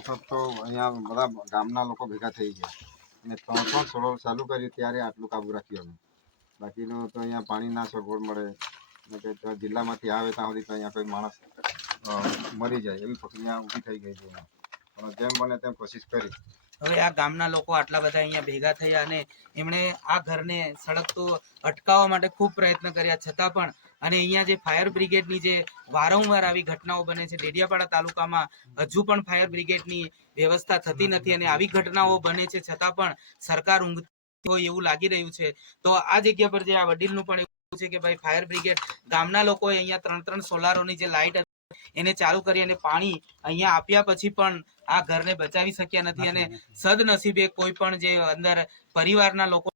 વખત તો અહીંયા બધા ગામના લોકો ભેગા થઈ ગયા અને 3 સોલર ચાલુ કર્યું ત્યારે આટલું કાબુ રાખ્યું અમે. બાકીનું તો અહીંયા પાણીના સગવડ મળે ને કે જિલ્લામાંથી આવે ત્યાં સુધી તો અહીંયા કોઈ માણસ મરી જાય એવી પ્રક્રિયા ઊભી થઈ ગઈ છે. પણ જેમ બને તેમ કોશિશ કરી. હવે આ ગામના લોકો આટલા બધા અહીંયા ભેગા થયા અને એમણે આ ઘરને સળગતો અટકાવવા માટે ખૂબ પ્રયત્ન કર્યા છતાં પણ અને અહીંયા જે ફાયર બ્રિગેડની જે વારંવાર આવી ઘટનાઓ બને છે, ડેડિયાપાડા તાલુકામાં હજુ પણ ફાયર બ્રિગેડની વ્યવસ્થા થતી નથી અને આવી ઘટનાઓ બને છે છતાં પણ સરકાર ઊંઘતી હોય એવું લાગી રહ્યું છે. તો આ જગ્યા પર જે આ વડીલનું પણ એવું છે કે ભાઈ ફાયર બ્રિગેડ ગામના લોકોએ અહીંયા 3 સોલારોની જે લાઇટ એને ચાલુ કરી અને પાણી અહીંયા આપ્યા પછી પણ આ ઘરને બચાવી શક્યા નથી અને સદનસીબે કોઈ પણ જે અંદર પરિવારના લોકો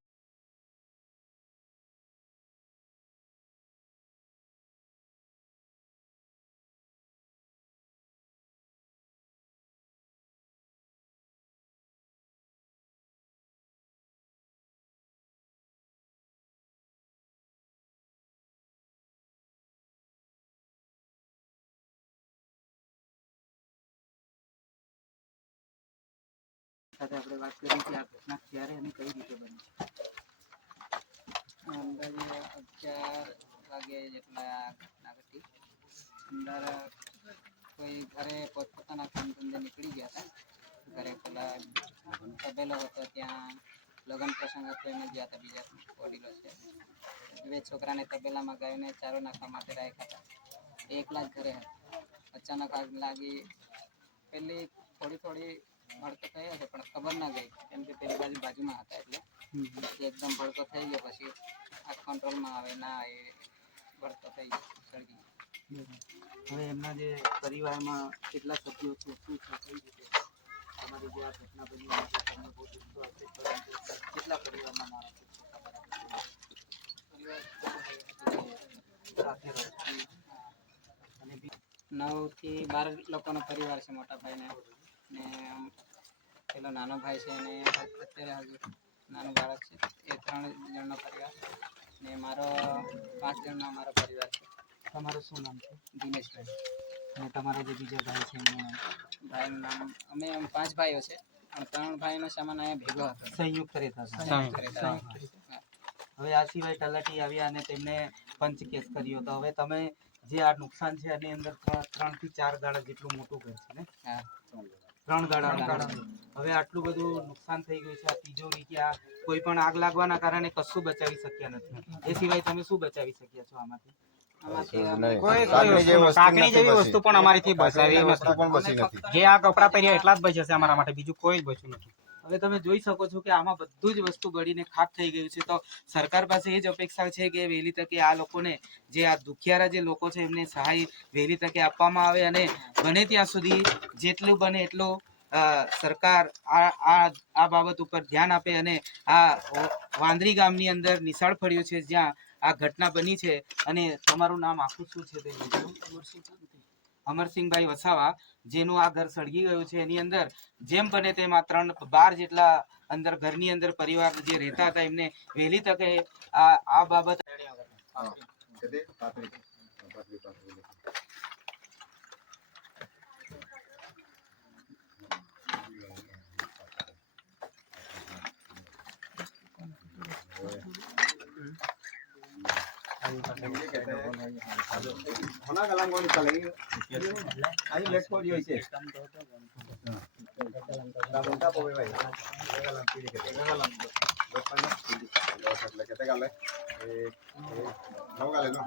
સાથે આપણે વાત કરી કે આ ઘટના ક્યારે અને કઈ રીતે બની. અંદાજે 11 વાગે જેટલા ઘટના ઘટી. અંદર કોઈ ઘરે પોતપોતાના કામ ધંધે નીકળી ગયા હતા. ઘરે પેલા તબેલો હતો ત્યાં લગ્ન પ્રસંગ હતો એને ગયા હતા. બીજા વડીલો છે 2 છોકરાને તબેલામાં ગાયોને ચારો નાખવા માટે રાખ્યા હતા. એકલા જ ઘરે હતા. અચાનક આગ લાગી. પેલી થોડી ભડકો થયો છે પણ ખબર ના ગઈ કેમ કે પેલી બાજુમાં હતા એટલે એકદમ ભડકો થઈ ગયો. પછી આ કંટ્રોલમાં આવે ના એ ભડકો થઈ ગયો, સળગી ગયો. હવે એમના જે પરિવારમાં કેટલા સભ્યો છે, શું છે, કઈ રીતે તમારી જે આ ઘટના બની તમને બહુ દુઃખ હશે, પરંતુ કેટલા પરિવારના માણસો છે તમારા સાથે રહો છો? અને 9 થી 12 લોકોનો પરિવાર છે. મોટા ભાઈને ને પેલો નાનો ભાઈ છે અને અત્યારે હજુ નાનું બાળક છે. એ 3 જણનો પરિવાર ને મારો 5 જણનો અમારો પરિવાર છે. તમારું શું નામ છે? દિનેશભાઈ. અને તમારા જે બીજા ભાઈ છે એમનું નામ? ભાઈનું નામ અમે 5 ભાઈઓ છે પણ 3 ભાઈનો સામાન અહીંયા ભેગો હતો. સંયુક્ત રહેતા હતા. હવે આ સિવાય તલાટી આવ્યા અને તેમને પંચ કેસ કર્યો હતો. હવે તમે જે આ નુકસાન છે એની અંદર 3 થી 4 ગાળા જેટલું મોટું ઘર છે ને? હા, 3 ગાળા. હવે આટલું બધું નુકસાન થઈ ગયું છે. આ તિજોરી કે આ કોઈ પણ આગ લાગવાના કારણે કશું બચાવી શક્યા નથી. એ સિવાય તમે શું બચાવી શક્યા છો આમાંથી? કાકણી જેવી વસ્તુ પણ અમારીથી બચાવી નથી. જે આ કપડા પહેર્યા એટલા જ બચ્યા છે અમારા માટે, બીજું કોઈ જ બચ્યું નથી. હવે તમે જોઈ શકો છો કે આમાં બધું જ વસ્તુ બળીને ખાક થઈ ગયું છે. તો સરકાર પાસે એ જ અપેક્ષા છે કે વહેલી તકે આ લોકોને જે આ દુખિયારા જે લોકો છે એમને સહાય વહેલી તકે આપવામાં આવે અને બને ત્યાં સુધી જેટલું બને એટલું સરકાર આ બાબત ઉપર ધ્યાન આપે અને આ વાંદરી ગામની અંદર નિશાળ ફળ્યું છે જ્યાં આ ઘટના બની છે. અને તમારું નામ આખું શું છે? અમરસિંહભાઈ વસાવા, જેનું આ ઘર સળગી ગયું છે. એની અંદર જેમ બને તેમ આ 12 જેટલા અંદર ઘરની અંદર પરિવાર જે રહેતા હતા એમને વહેલી તકે આ બાબત ઘણા કલાકો ચાલે અહીં લેટ પડી હોય છે. મોટા પોવે ભાઈ એટલે કેતે ગાલે 9 ગાલે નો